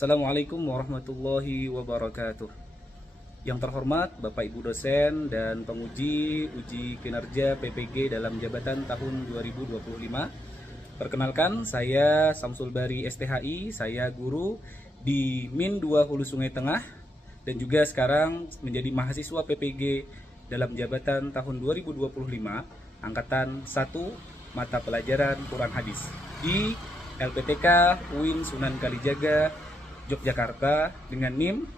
Assalamualaikum warahmatullahi wabarakatuh. Yang terhormat Bapak Ibu dosen dan penguji uji kinerja PPG dalam jabatan tahun 2025. Perkenalkan, saya Samsul Bari STHI, saya guru di Min 2 Hulu Sungai Tengah dan juga sekarang menjadi mahasiswa PPG dalam jabatan tahun 2025 angkatan 1 mata pelajaran Quran Hadis di LPTK UIN Sunan Kalijaga Yogyakarta dengan NIM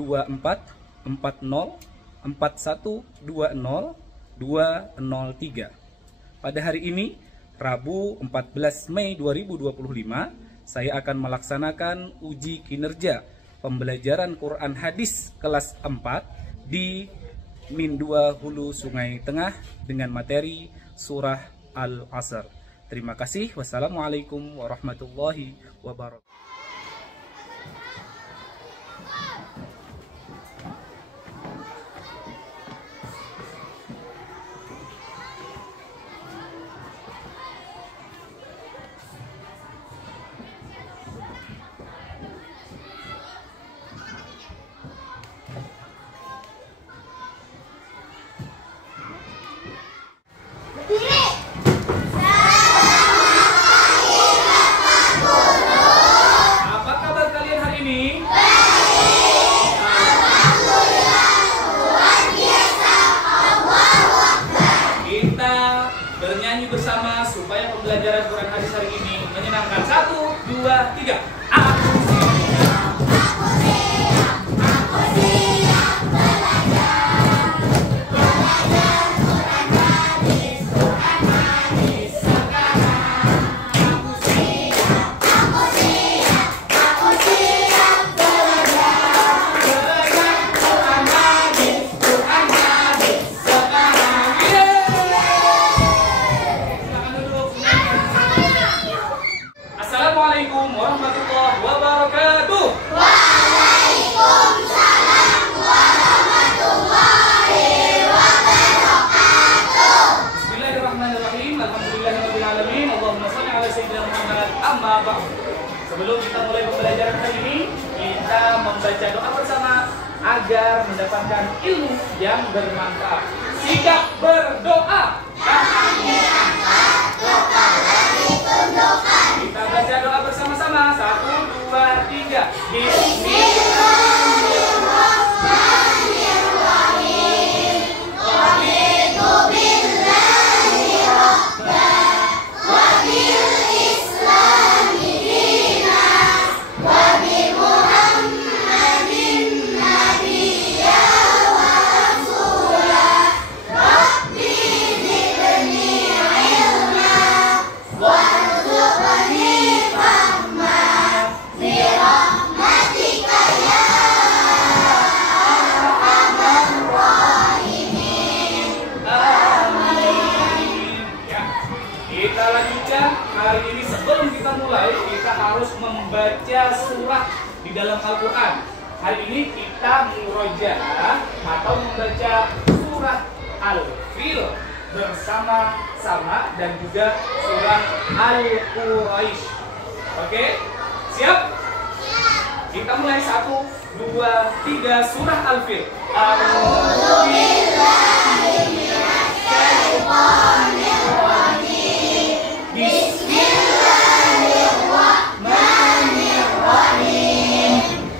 2441202003. Pada hari ini, Rabu 14 Mei 2025, saya akan melaksanakan uji kinerja pembelajaran Quran Hadis kelas 4 di Min 2 Hulu Sungai Tengah dengan materi Surah Al-Asr. Terima kasih. Wassalamualaikum warahmatullahi wabarakatuh. Bernyanyi bersama supaya pembelajaran Quran Hadis hari ini menyenangkan. 1, 2, 3. Aku siap belajar Quran Hadis sekarang. Aku siap belajar Quran Hadis sekarang. Assalamualaikum warahmatullahi wabarakatuh. Waalaikumsalam warahmatullahi wabarakatuh. Bismillahirrahmanirrahim. Alhamdulillahirabbil alamin. Allahumma shalli ala sayyidina Muhammad. Amma ba'du. Sebelum kita mulai pembelajaran hari ini, kita membaca doa bersama agar mendapatkan ilmu yang bermanfaat. Sikap berdoa. Kita baca doa bersama-sama. 1, 2, 3. Bismillahirrahmanirrahim. Raditu billahi rabban wa bil islami dinan wa bi Muhammadin nabiyyan wa rasulan. Rabbi zidni ilma warzuqni fahma bi rahmatika ya arhamar rahimin. Amin. Ya, kita lanjutkan. Hari ini sebelum kita mulai, kita harus membaca surah di dalam Al-Quran. Hari ini kita murojaah atau membaca surah Al-Fil bersama-sama dan juga surah Al-Quraisy. Oke? Siap? Kita mulai. 1, 2, 3. Surah Al-Fil. A'udzu billahi minasy syaithanir rajim. Bismillahirrahmanirrahim.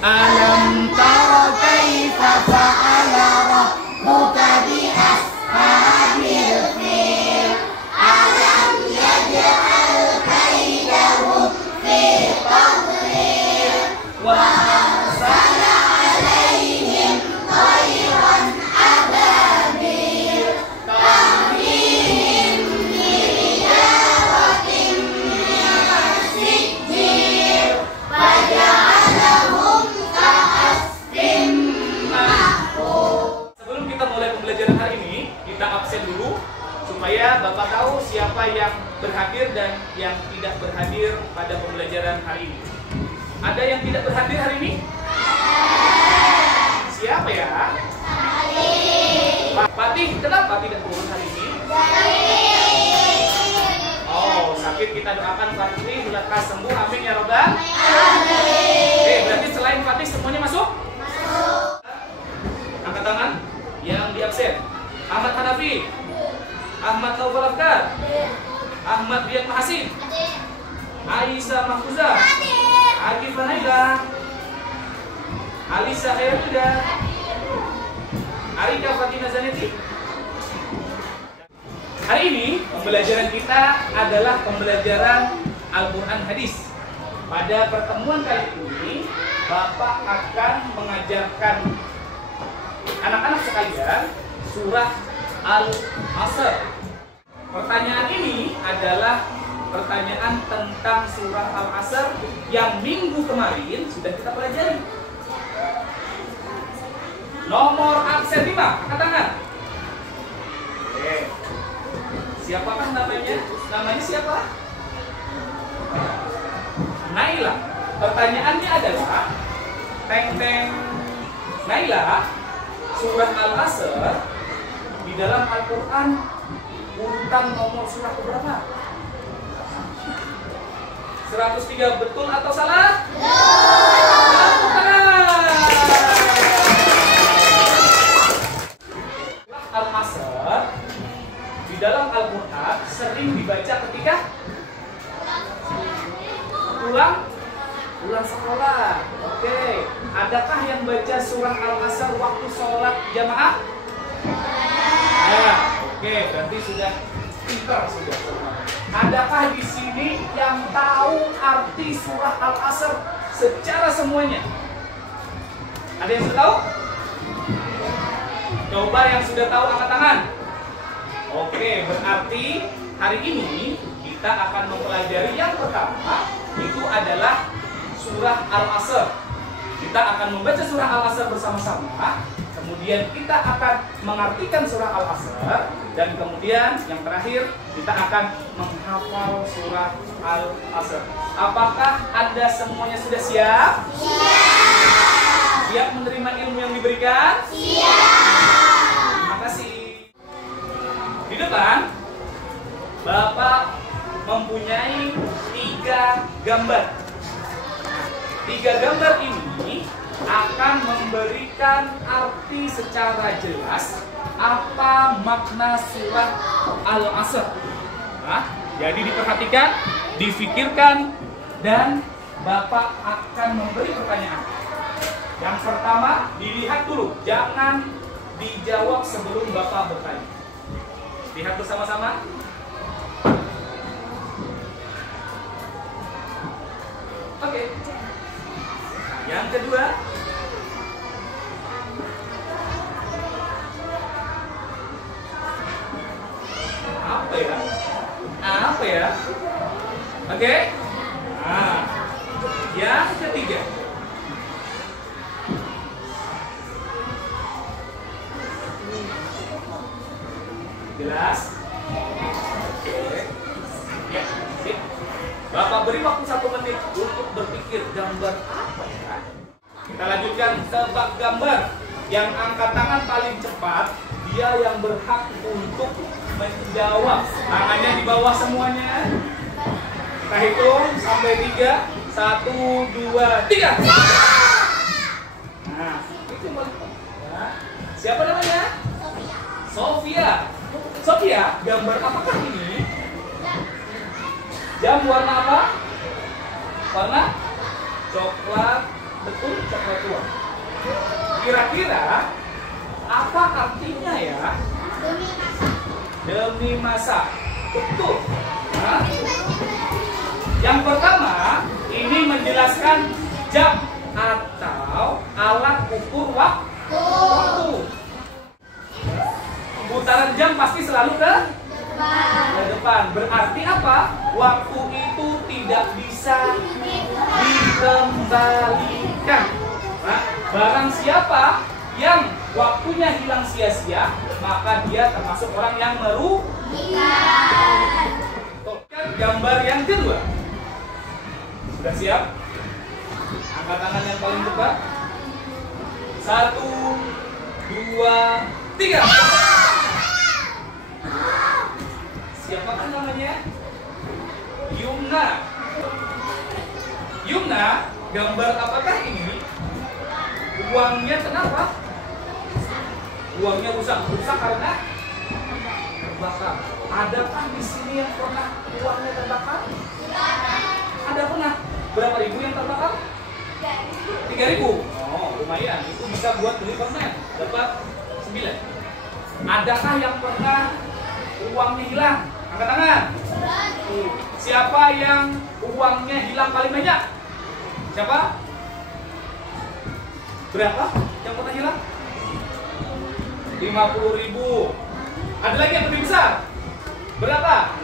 Alam tara kaifa fa'ala rabbuka bi ashabil fil. Alam yaj'al kaidahum fi tadlil wa arsala 'alaihim tayran ababil tarmihim bijaratin min sijil faja'alahum ka'asfin ma'kul. Sebelum kita mulai pembelajaran hari ini, kita absen dulu supaya Bapak tahu siapa yang berhadir dan yang tidak berhadir pada pembelajaran hari ini. Ada yang tidak berhadir hari ini? Siapa ya? Pak Patih, kenapa tidak turun hari ini? Oh, sakit Oke, kita doakan Fatih lekas sembuh. Amin ya robbal alamin. Oke, berarti selain Fatih semuanya masuk? Masuk. Angkat tangan yang di absen. Ahmad Hanafi, Ahmad Taufal Afkar, Ahmad Biak Mahasin, Aisyah Mahfuzah, Agif Naila, Alisa Khairida, Arika Fatina Zanetti. Hari ini pembelajaran kita adalah pembelajaran Al-Quran Hadis. Pada pertemuan kali ini, Bapak akan mengajarkan anak-anak sekalian surah Al-Asr. Pertanyaan ini adalah pertanyaan tentang surah Al-Asr yang minggu kemarin sudah kita pelajari. Nomor absen 5, angkat tangan. Oke. Siapakah namanya? Namanya siapa? Naila. Pertanyaannya adalah, Teng Naila, surah Al-Asr di dalam Al-Quran urutan nomor surah berapa? 103, betul atau salah? Al-Asr di dalam Al-Quran sering dibaca ketika pulang sekolah. Oke, adakah yang baca surah Al-Asr waktu sholat jamaah? Ya, oke, berarti sudah pintar sudah. Adakah di sini yang tahu arti surah Al-Asr secara semuanya? Ada yang sudah tahu? Coba yang sudah tahu angkat tangan. Oke, berarti hari ini kita akan mempelajari yang pertama, itu adalah surah Al-Asr. Kita akan membaca surah Al-Asr bersama-sama. Kemudian kita akan mengartikan surah Al-Asr. Dan kemudian yang terakhir kita akan menghafal surah Al-Asr. Apakah Anda semuanya sudah siap? Siap. Siap menerima ilmu yang diberikan? Siap. Terima kasih. Di depan Bapak mempunyai 3 gambar. 3 gambar ini akan memberikan arti secara jelas apa makna surah Al-Asr. Nah, jadi diperhatikan, difikirkan, dan Bapak akan memberi pertanyaan. Yang pertama, dilihat dulu, jangan dijawab sebelum Bapak bertanya. Lihat bersama-sama. Oke. Yang kedua, apa ya? Apa ya? Oke. Nah, yang ketiga. Jelas? Oke. Ya, sip. Bapak beri waktu 1 menit untuk berpikir gambar apa ya? Kita lanjutkan tebak gambar. Yang angkat tangan paling cepat, dia yang berhak untuk menjawab. Tangannya di bawah semuanya. Kita hitung sampai 3. 1, 2, 3. Nah, itu ya. Siapa namanya? Sofia. Sofia, gambar apakah ini? Jam warna apa? Warna coklat. Betul, coklat tua. Kira-kira apa artinya ya? Demi masa. Betul. Nah, yang pertama ini menjelaskan jam atau alat ukur waktu. Putaran jam pasti selalu ke depan. Berarti apa? Waktu itu tidak bisa dikembalikan. Nah, barang siapa yang waktunya hilang sia-sia, maka dia termasuk orang yang merugikan. Gambar yang kedua. Sudah siap? Angkat tangan yang paling depan. 1, 2, 3. Siapakah namanya? uangnya kenapa? Uangnya rusak. Rusak karena terbakar. Adakah di sini yang pernah uangnya terbakar? Ada pernah. Berapa ribu yang terbakar? 3.000. Oh, lumayan. Itu bisa buat beli permen. Dapat 9. Adakah yang pernah uangnya hilang? Angkat tangan. Siapa yang uangnya hilang paling banyak? Siapa? Berapa yang pernah hilang? 50.000. Ada lagi yang lebih besar? Berapa?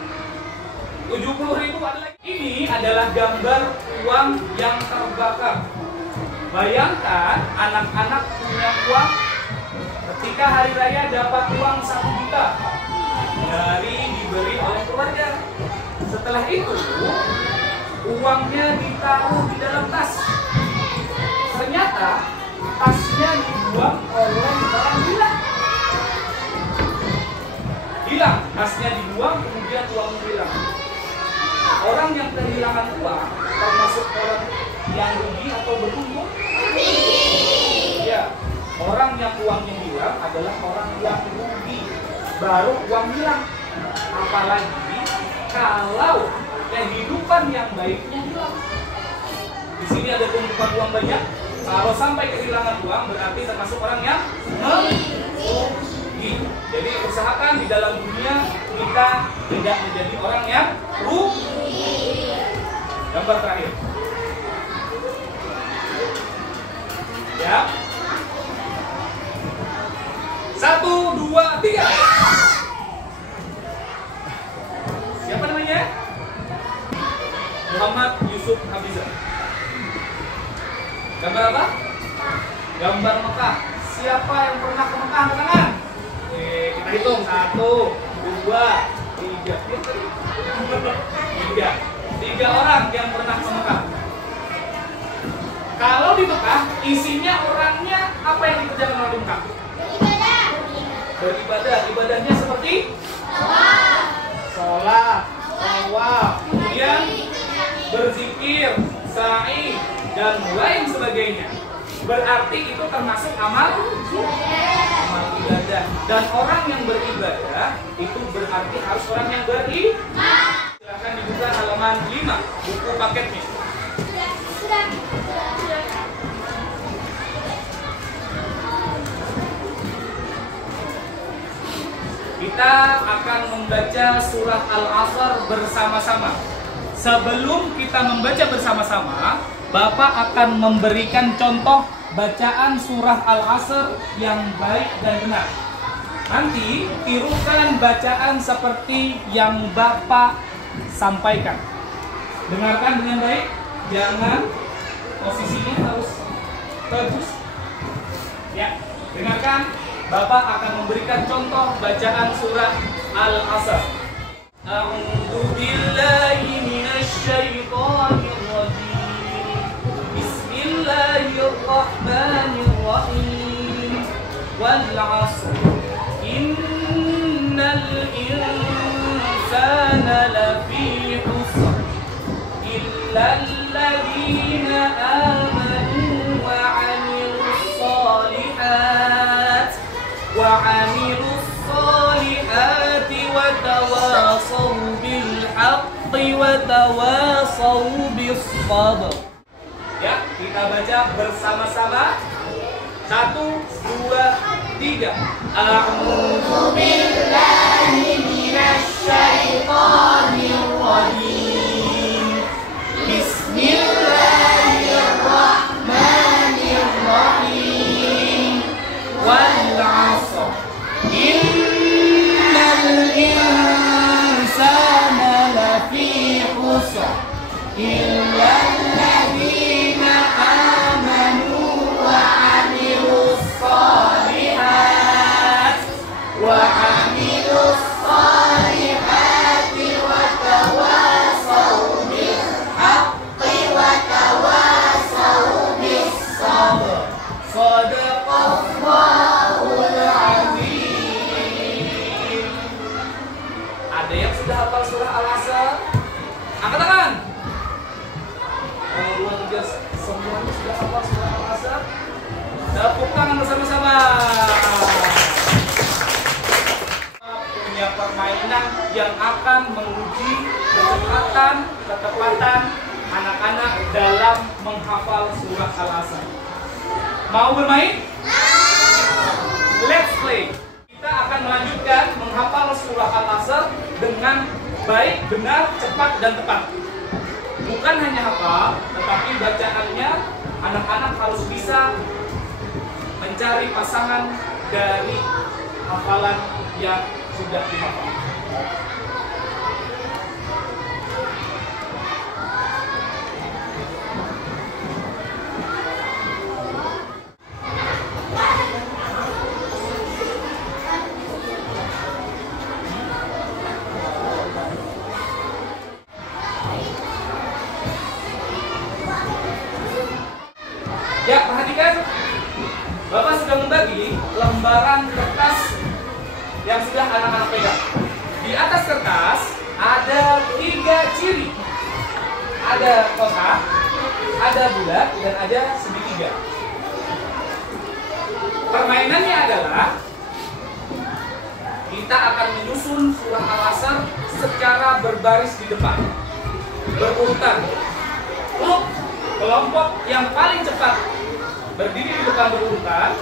70.000. Ada lagi. Ini adalah gambar uang yang terbakar. Bayangkan anak-anak punya uang ketika hari raya dapat uang 1 juta dari diberi oleh keluarga. Setelah itu uangnya ditaruh di dalam tas. Ternyata tasnya dibuang oleh orang hilang. Hilang, tasnya dibuang, kemudian uangnya hilang. Orang yang kehilangan uang termasuk orang yang rugi atau beruntung? Ya, orang yang uangnya hilang adalah orang yang rugi, baru uang hilang. Apalagi kalau kehidupan yang baiknya hilang. Di sini ada tumpukan uang banyak. Kalau sampai kehilangan uang berarti termasuk orang yang merugi. Jadi usahakan di dalam dunia kita tidak menjadi orang yang rugi. Gambar terakhir. Ya. 1, 2, 3. Siapa namanya? Muhammad Yusuf Habizah. Gambar apa? Gambar Mekah. Siapa yang pernah ke Mekah? Angkat tangan. Kita hitung 1, 2, 3. 3 orang yang pernah ke Mekah. Kalau di Mekah, isinya orangnya apa yang dikerjakan orang di Mekah? Beribadah. Ibadahnya seperti sholat, tawaf, kemudian berzikir, sa'i, dan lain sebagainya. Berarti itu termasuk amal ibadah. Dan orang yang beribadah itu berarti harus orang yang beriman. Silakan dibuka halaman 5 buku paketnya. Kita akan membaca surah Al-Asr bersama-sama. Sebelum kita membaca bersama-sama, Bapak akan memberikan contoh bacaan surah Al-Asr yang baik dan benar. Nanti tirukan bacaan seperti yang Bapak sampaikan. Dengarkan dengan baik, jangan posisinya harus bagus. Ya, dengarkan. Bapak akan memberikan contoh bacaan surah Al-Asr. A'udzu billahi minasy syaithanir rajim. Bismillahirrahmanirrahim. Wal 'asr. Innal insana lafi khusr. Illal ladzina amanu wa 'amilus shalihat. وعملوا الصالحات وتواصوا بالحق وتواصوا بالصبر. Ya, kita baca bersama-sama. 1, 2, 3. A'udzu billahi minasy syaithanir rajim. Bismillahirrahmanirrahim. Wal 'asr. Innal insana lafi khusr. Illal ladzina amanu wa 'amilus shalihat wa 'amilus shalihati wa tawasaw bil haqqi wa tawasaw bis sabr. Shadaqallahul azim. Ada yang sudah hafal surah Al-Asr? Angkat tangan. permainan yang akan menguji kecepatan, ketepatan anak-anak dalam menghafal surah Al-Asr. Mau bermain? Let's play. Kita akan melanjutkan menghafal surah Al-Asr dengan baik, benar, cepat, dan tepat. Bukan hanya hafal, tetapi bacaannya anak-anak harus bisa mencari pasangan dari hafalan yang sudah dihafal. Ya, perhatikan. Bapak sudah membagi lembaran kertas yang sudah anak-anak pegang. Di atas kertas ada 3 ciri. Ada kotak, ada bulat, dan ada segitiga. Permainannya adalah kita akan menyusun surah Al-Asr secara berbaris di depan, berurutan. Kelompok yang paling cepat berdiri di depan berurutan,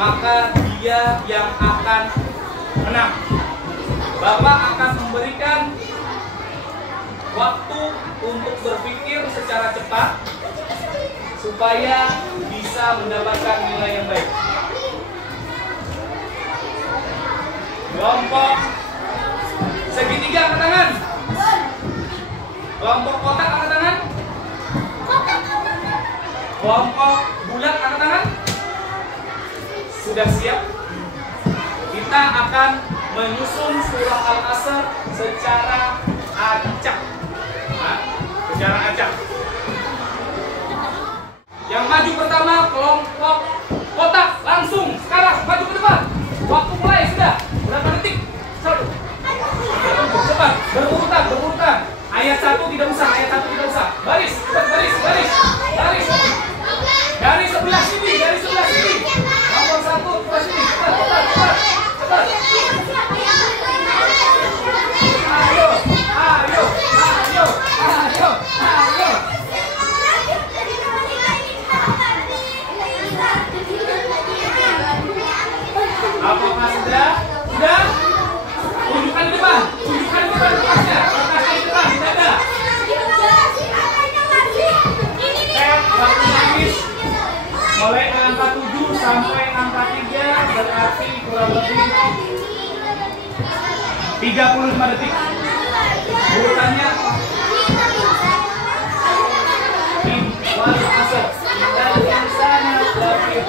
maka dia yang akan menang. Bapak akan memberikan waktu untuk berpikir secara cepat supaya bisa mendapatkan nilai yang baik. Kelompok segitiga angkat tangan. Kelompok kotak angkat tangan. Kelompok bulat angkat tangan. Sudah siap? Kita akan menyusun surah Al-Asr secara acak. Secara acak. Yang maju pertama kelompok kotak, langsung sekarang maju ke depan. Waktu mulai sudah. Berapa detik? 1. Cepat, berurutan. Ayat 1 tidak usah, Baris, cepat, baris. Dari sebelah sini. Nomor 1 sebelah sini. Cepat. Ayo. Apakah sudah? Tunjukkan di depan kertasnya. Kertasnya di depan, tidak ada. Waktu habis. Mulai angka 7 sampai angka 3 berarti kurang lebih 35 detik. Urutannya wal asr. Dan yang sana lebih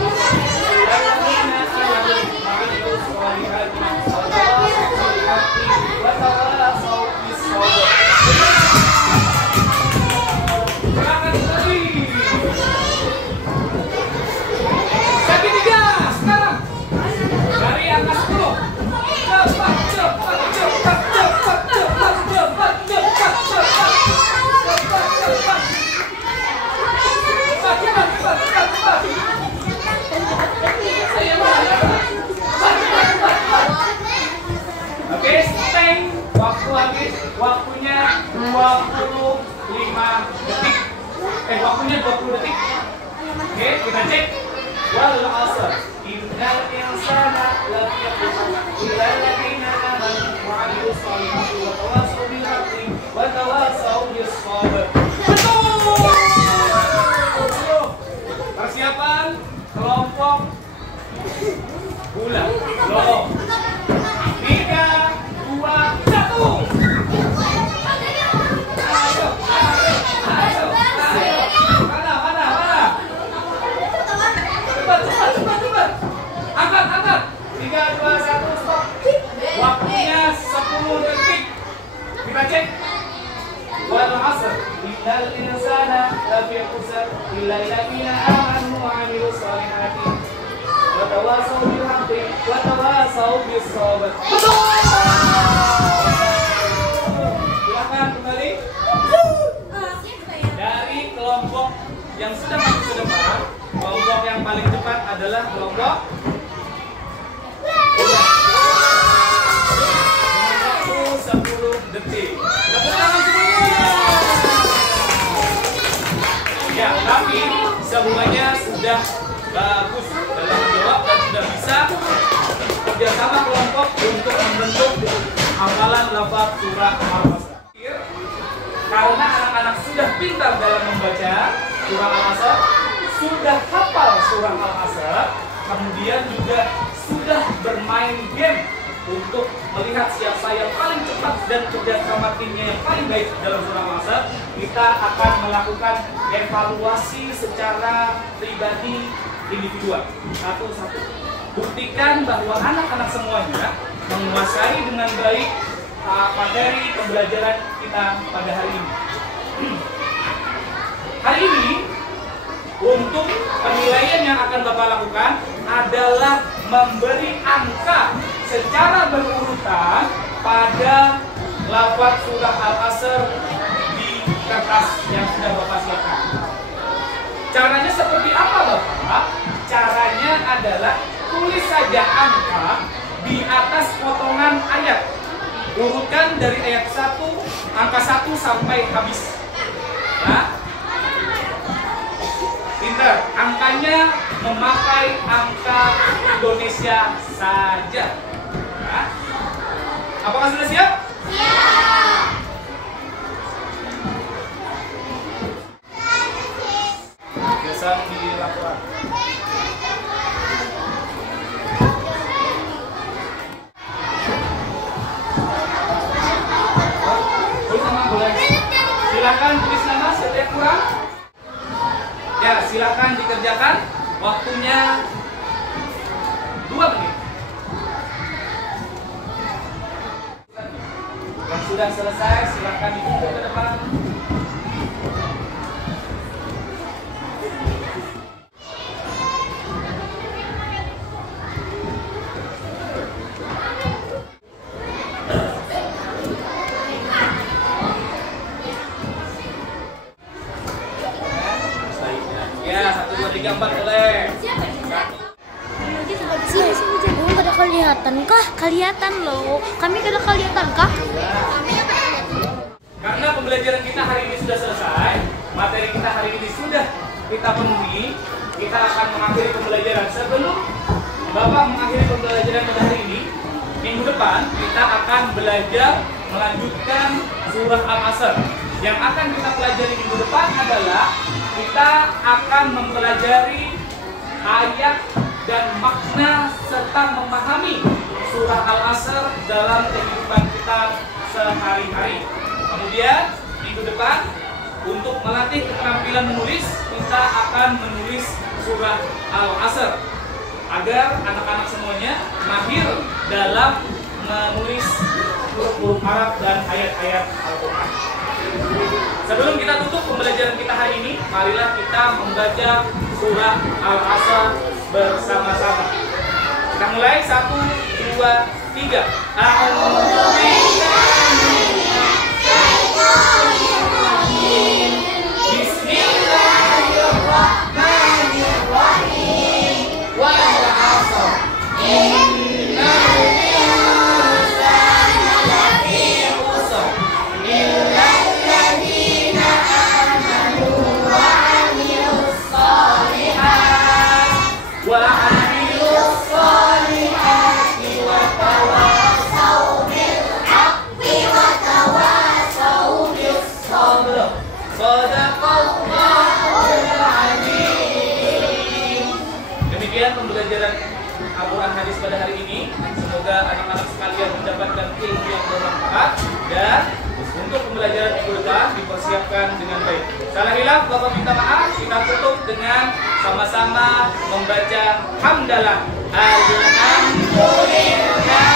waktu habis, waktunya 25 detik. Waktunya 20 detik. Oke, kita cek. Wal asr. Innal insana lafi khusr. Illa alladziina aamanu wa 'amilus shalihati wa tawassaw bil haqqi wa tawassaw bis sabr. Betul. Persiapan kelompok bulat. Loh. 3, 2, 1. Cepat. Angkat. 3, 2, 1, stop. Waktunya 10 detik. Kita cek. Wal asr. Innal insana lafi khusr. Illa alladziina aamanu wa 'amilus shalihati wa tawassaw bil haqqi wa tawassaw bis sabr. Silakan kembali. Dari kelompok yang sudah maju ke depan, kelompok yang paling cepat adalah kelompok surah Al-Asr. Karena anak-anak sudah pintar dalam membaca surah Al-Asr, sudah hafal surah Al-Asr, kemudian juga sudah bermain game untuk melihat siapa yang paling cepat dan kerjasama timnya yang paling baik dalam surah Al-Asr, kita akan melakukan evaluasi secara pribadi individual satu-satu. Buktikan bahwa anak-anak semuanya menguasai dengan baik materi pembelajaran kita pada hari ini. Hari ini untuk penilaian yang akan Bapak lakukan adalah memberi angka secara berurutan pada lafaz surah Al-Asr di kertas yang sudah Bapak siapkan. Caranya seperti apa Bapak? Caranya adalah tulis saja angka di atas potongan ayat. Urutkan dari ayat 1, angka 1 sampai habis. Nah, pintar, angkanya memakai angka Indonesia saja. Nah, apakah sudah siap? Siap. Biasa di laporan. Silakan tulis nama setiap kurang. Ya, silakan dikerjakan. Waktunya 2 menit. Yang sudah selesai, silakan dibuka ke depan. Ya, 1, 2, 3, 4 boleh. Sini jadi kada kelihatan kah? Kelihatan loh. Kami kada kelihatan kah? Karena pembelajaran kita hari ini sudah selesai, materi kita hari ini sudah kita penuhi, kita akan mengakhiri pembelajaran. Sebelum Bapak mengakhiri pembelajaran pada hari ini, minggu depan kita akan belajar melanjutkan surah Al-Asr. Yang akan kita pelajari minggu depan adalah kita akan mempelajari ayat dan makna serta memahami surah Al-Asr dalam kehidupan kita sehari-hari. Kemudian minggu depan untuk melatih keterampilan menulis, kita akan menulis surah Al-Asr agar anak-anak semuanya mahir dalam menulis huruf-huruf Arab dan ayat-ayat Al-Quran. Sebelum kita tutup pembelajaran kita hari ini, marilah kita membaca surah Al-Asr bersama-sama. Kita mulai 1, 2, 3. Bismillahirrahmanirrahim. Wal 'asr. Innal insana lafi khusr. Illa alladziina aamanu wa 'amilus shalihat. Wa 'amilus shalihati wa tawasaw bil haqqi wa tawasaw bis sabr. Shadaqallahul azim. Demikian pembelajaran Al-Quran hadis pada hari ini. Semoga anak-anak sekalian mendapatkan ilmu yang bermanfaat dan untuk pembelajaran minggu depan dipersiapkan dengan baik. Salah hilaf, Bapak minta maaf. Kita tutup dengan sama-sama membaca hamdalah. Alhamdulillah.